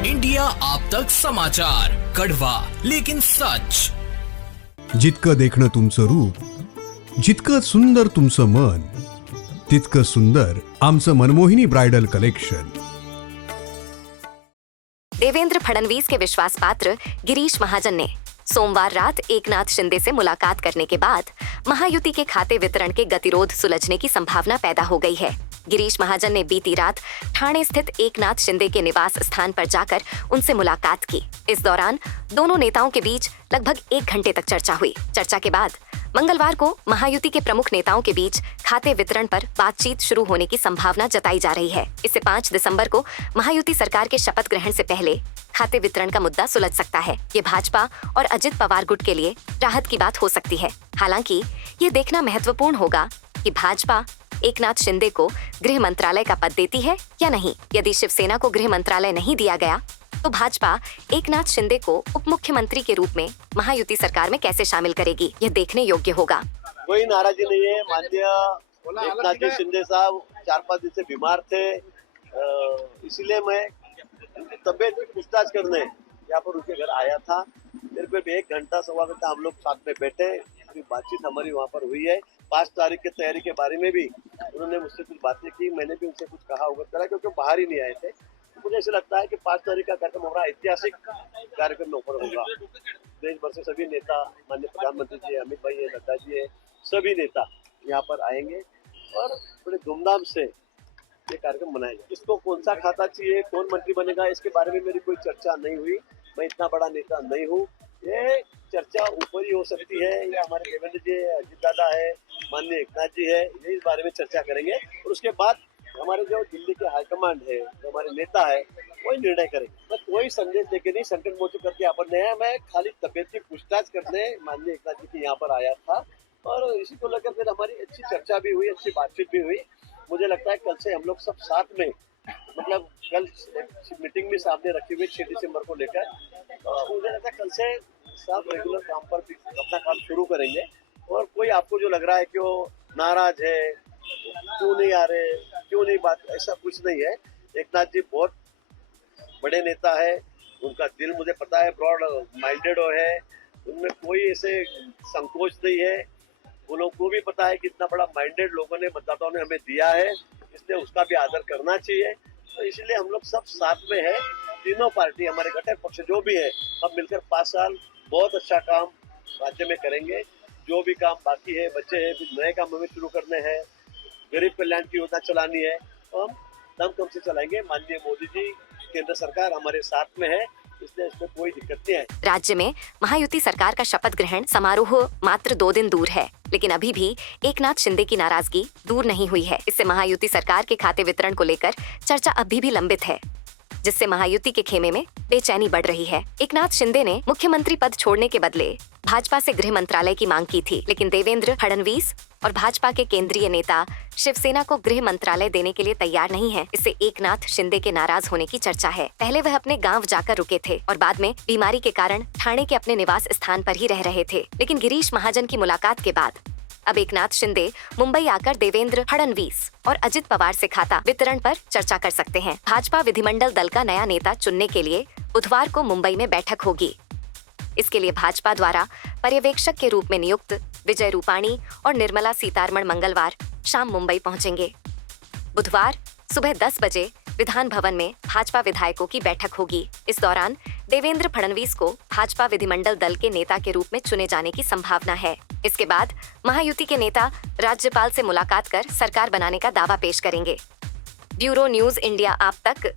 India आप तक समाचार, कड़वा लेकिन सच. जितकं देखणं तुमचं रूप, जितकं सुंदर तुमचं मन, तितकं सुंदर आमचं मनमोहिनी ब्राइडल कलेक्शन. देवेंद्र फडणवीस के विश्वास पात्र गिरीश महाजन ने सोमवार रात एकनाथ शिंदे से मुलाकात करने के बाद महायुति के खाते वितरण के गतिरोध सुलझने की संभावना पैदा हो गई है. गिरीश महाजन ने बीती रात ठाणे स्थित एकनाथ शिंदे के निवास स्थान पर जाकर उनसे मुलाकात की. इस दौरान दोनों नेताओं के बीच लगभग 1 घंटे तक चर्चा हुई. चर्चा के बाद मंगलवार को महायुति के प्रमुख नेताओं के बीच खाते वितरण पर बातचीत शुरू होने की संभावना जताई जा रही है. इससे 5 दिसंबर को महायुति सरकार के शपथ ग्रहण से पहले खाते वितरण का मुद्दा सुलझ सकता है. ये भाजपा और अजित पवार गुट के लिए राहत की बात हो सकती है. हालांकि ये देखना महत्वपूर्ण होगा कि भाजपा एकनाथ शिंदे को गृह मंत्रालय का पद देती है या नहीं. यदि शिवसेना को गृह मंत्रालय नहीं दिया गया तो भाजपा एकनाथ शिंदे को उप मुख्यमंत्री के रूप में महायुति सरकार में कैसे शामिल करेगी, यह देखने योग्य होगा. कोई नाराजी नहीं है. माननीय एकनाथ जी शिंदे साहब 4-5 दिन से बीमार थे, इसलिए मैं उनकी तबीयत की पूछताछ करने यहाँ पर उनके घर आया था. मेरे को 1 घंटा सवा घंटा हम लोग साथ में बैठे, पूरी बातचीत हमारी वहाँ पर हुई है. 5 तारीख की तैयारी के बारे में भी उन्होंने मुझसे कुछ बातें की, मैंने भी उनसे कुछ कहा अवगत करा, क्योंकि बाहर ही नहीं आए थे. मुझे ऐसा लगता है कि 5 तारीख का कार्यक्रम हमारा ऐतिहासिक कार्यक्रम ऊपर होगा. देश भर से सभी नेता, माननीय प्रधानमंत्री जी, अमित भाई है, नड्डा जी है, सभी नेता यहाँ पर आएंगे और बड़े धूमधाम से ये कार्यक्रम मनाएंगे. इसको कौन सा खाता चाहिए, कौन मंत्री बनेगा, इसके बारे में मेरी कोई चर्चा नहीं हुई. मैं इतना बड़ा नेता नहीं हूँ. ये चर्चा ऊपर ही हो सकती है, या हमारे देवेंद्र जी, अजित दादा है, माननीय एकनाथ जी है, ये इस बारे में चर्चा करेंगे. और उसके बाद हमारे जो दिल्ली के हाईकमांड है, जो हमारे नेता है, वही निर्णय करेंगे. मैं कोई संदेश देके नहीं, संकट मोचन करके यहाँ पर नहीं है. मैं खाली तबियत की पूछताछ करने माननीय एकनाथ जी के यहाँ पर आया था और इसी को लेकर फिर हमारी अच्छी चर्चा भी हुई, अच्छी बातचीत भी हुई. मुझे लगता है कल से हम लोग सब साथ में, मतलब कल मीटिंग भी सामने रखी हुई 6 दिसंबर को लेकर, मुझे लगता है कल से सब रेगुलर काम पर अपना काम शुरू करेंगे. और कोई आपको जो लग रहा है कि वो नाराज है, क्यों नहीं आ रहे, क्यों नहीं बात, ऐसा कुछ नहीं है. एकनाथ जी बहुत बड़े नेता है, उनका दिल मुझे पता है, ब्रॉड माइंडेड है, उनमें कोई ऐसे संकोच नहीं है. उन लोगों को भी पता है कि इतना बड़ा माइंडेड लोगों ने, मतदाताओं ने हमें दिया है, इसलिए उसका भी आदर करना चाहिए. तो इसलिए हम लोग सब साथ में है. तीनों पार्टी, हमारे घटक पक्ष जो भी है, हम मिलकर 5 साल बहुत अच्छा काम राज्य में करेंगे. जो भी काम बाकी है, बच्चे हैं, कुछ नए काम हमें शुरू करने हैं, गरीब कल्याण की योजना चलानी है, तो हम दम से चलाएंगे. माननीय मोदी जी, केंद्र सरकार हमारे साथ में है, इसलिए इसमें कोई दिक्कत नहीं है. राज्य में महायुति सरकार का शपथ ग्रहण समारोह मात्र 2 दिन दूर है, लेकिन अभी भी एकनाथ शिंदे की नाराजगी दूर नहीं हुई है. इससे महायुति सरकार के खाते वितरण को लेकर चर्चा अभी भी लंबित है, जिससे महायुति के खेमे में बेचैनी बढ़ रही है. एकनाथ शिंदे ने मुख्यमंत्री पद छोड़ने के बदले भाजपा से गृह मंत्रालय की मांग की थी, लेकिन देवेंद्र फडणवीस और भाजपा के केंद्रीय नेता शिवसेना को गृह मंत्रालय देने के लिए तैयार नहीं है. इससे एकनाथ शिंदे के नाराज होने की चर्चा है. पहले वह अपने गांव जाकर रुके थे और बाद में बीमारी के कारण ठाणे के अपने निवास स्थान पर ही रह रहे थे. लेकिन गिरीश महाजन की मुलाकात के बाद अब एकनाथ शिंदे मुंबई आकर देवेंद्र फडणवीस और अजित पवार से खाता वितरण पर चर्चा कर सकते हैं. भाजपा विधिमंडल दल का नया नेता चुनने के लिए बुधवार को मुंबई में बैठक होगी. इसके लिए भाजपा द्वारा पर्यवेक्षक के रूप में नियुक्त विजय रूपाणी और निर्मला सीतारमण मंगलवार शाम मुंबई पहुंचेंगे. बुधवार सुबह 10 बजे विधान भवन में भाजपा विधायकों की बैठक होगी. इस दौरान देवेंद्र फडणवीस को भाजपा विधिमंडल दल के नेता के रूप में चुने जाने की संभावना है. इसके बाद महायुति के नेता राज्यपाल से मुलाकात कर सरकार बनाने का दावा पेश करेंगे. ब्यूरो न्यूज इंडिया आप तक.